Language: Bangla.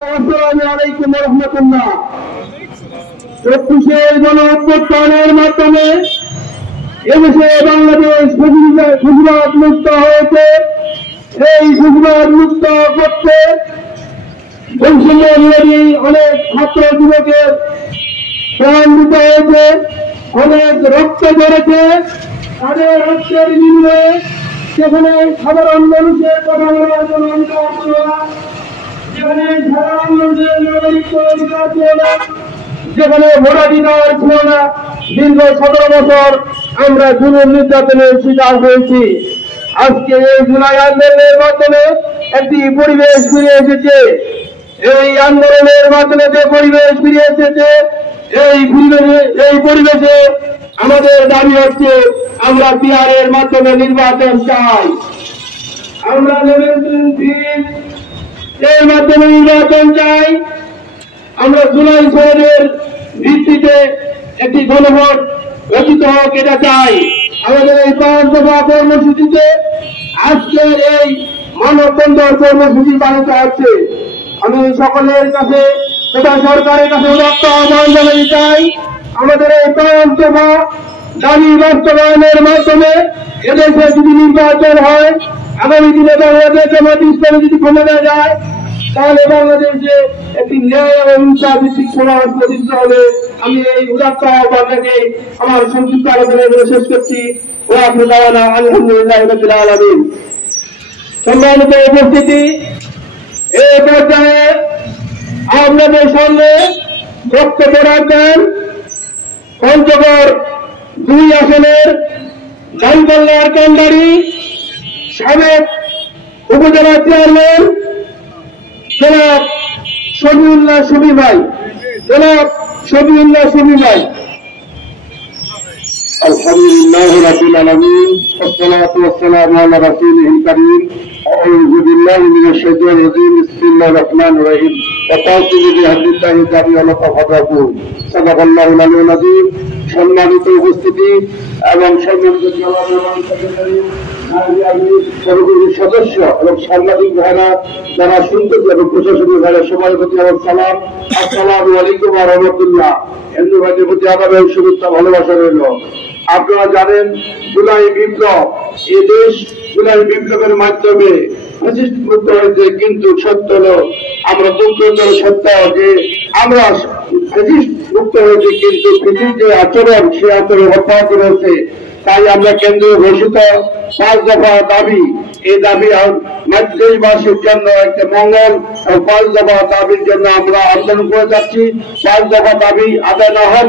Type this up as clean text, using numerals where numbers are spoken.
আসসালামু আলাইকুম ওয়া রাহমাতুল্লাহ। ২১শে গণঅভ্যুত্থানের মাধ্যমে এদেশে বাংলাদেশ ফ্যাসিবাদ মুক্ত হয়েছে। এই ফ্যাসিবাদ মুক্ত করতে বৈষম্য বিরোধী অনেক ছাত্র যুবকের প্রাণ দিতে হয়েছে, অনেক রক্ত ঝরেছে। তাদের রক্তের বিনিময়ে সেখানে সাধারণ মানুষের কথা বলার জন্য অধিকার ছিল না, যেখানে সাধারণ মানুষের নাগরিকত্ব অধিকার ছিল না, যেখানে ভোটাধিকার ছিল না। দীর্ঘ ১৭ বছর আমরা জুলুম নির্যাতনের শিকার হয়েছি। আজকে এই জুলাই আন্দোলনের মাধ্যমে একটি পরিবেশ ফিরে এসেছে। এই আন্দোলনের মাধ্যমে যে পরিবেশ ফিরে এসেছে, এই পরিবেশে আমাদের দাবি হচ্ছে আমরা পিআরের মাধ্যমে নির্বাচন চাই। আমরা এর মাধ্যমে নির্বাচন চাই। আমরা জুলাই সনদের ভিত্তিতে একটি গণভোট রচিত হোক, এটা চাই। আমাদের এই ৫ দফা কর্মসূচিতে আজকের এই মানববন্ধন কর্মসূচি পালিত হচ্ছে। আমি সকলের কাছে তথা সরকারের কাছে উদাত্ত আহ্বান জানাতে চাই, আমাদের এই ৫ দফা দাবি বাস্তবায়নের মাধ্যমে এদেশে যদি নির্বাচন হয়, আগামী দিনে বাংলাদেশ জামায়াতে ইসলামী যদি ক্ষমতায় যায়, তাহলে বাংলাদেশে একটি ন্যায় এবং ইনসাফ ভিত্তিক সমাজ প্রতিষ্ঠা হবে। আমি এই উদাত্ত আহ্বানটাকে আমার সংক্ষিপ্ত আলোচনা করে শেষ করছি। ওয়া আখিরু দাওয়ানা আলহামদুলিল্লাহি রাব্বিল আলামিন। সম্মানিত উপস্থিতি, এই পর্যায়ে আপনাদের সামনে বক্তব্য রাখবেন পঞ্চগড় ২ আসনের গাইবান্ধার কান্ডারি সাবেক উপজেলা চেয়ারম্যান জনাব শফিউল্লাহ শফি ভাই। জনাব শফিউল্লাহ শফি ভাই। আলহামদুলিল্লাহি রাব্বিল আলামিন ওয়াসসালাতু ওয়াসসালামু আলা রাসূলিল কারীম। আউযু বিল্লাহি মিনাশ শাইতানির রাজীম। বিসমিল্লাহির রহমানির রহিম। ওয়া তাওসিলু বিহাদিল্লাহি জামিআ লাতাফাদাকু। সাদাকাল্লাহুল আলিয়্যুল আযীম। সম্মানিত উপস্থিতি এবং সম্মানিত সেক্রেটারি, সদস্য এবং সাংবাদিক ভাইরা যারা শুনতেছে এবং প্রশাসনিক ভাইরা সবার প্রতি আমার সালাম। আসসালামু আলাইকুম ওয়া রাহমাতুল্লাহ। হিন্দু ভাইদের প্রতি আগামী শুভেচ্ছা ভালোবাসা রইল। আপনারা জানেন জুলাই বিপ্লব, এই দেশ জুলাই বিপ্লবের মাধ্যমে ফ্যাসিস্ট মুক্ত হয়েছে, কিন্তু সত্য হলো আমরা দুঃখজনক সত্য যে আমরা ফ্যাসিস্ট মুক্ত হয়েছে, কিন্তু ফ্যাসিস্ট যে আচরণ সে আচরণ অব্যাহত রয়েছে। তাই আমরা কেন্দ্রীয় ঘোষিত ৫ দফা দাবি, এই দাবি দেশবাসীর জন্য একটা মঙ্গল এবং ৫ দফা দাবির জন্য আমরা আন্দোলন করে যাচ্ছি। ৫ দফা দাবি আদায় না হওয়া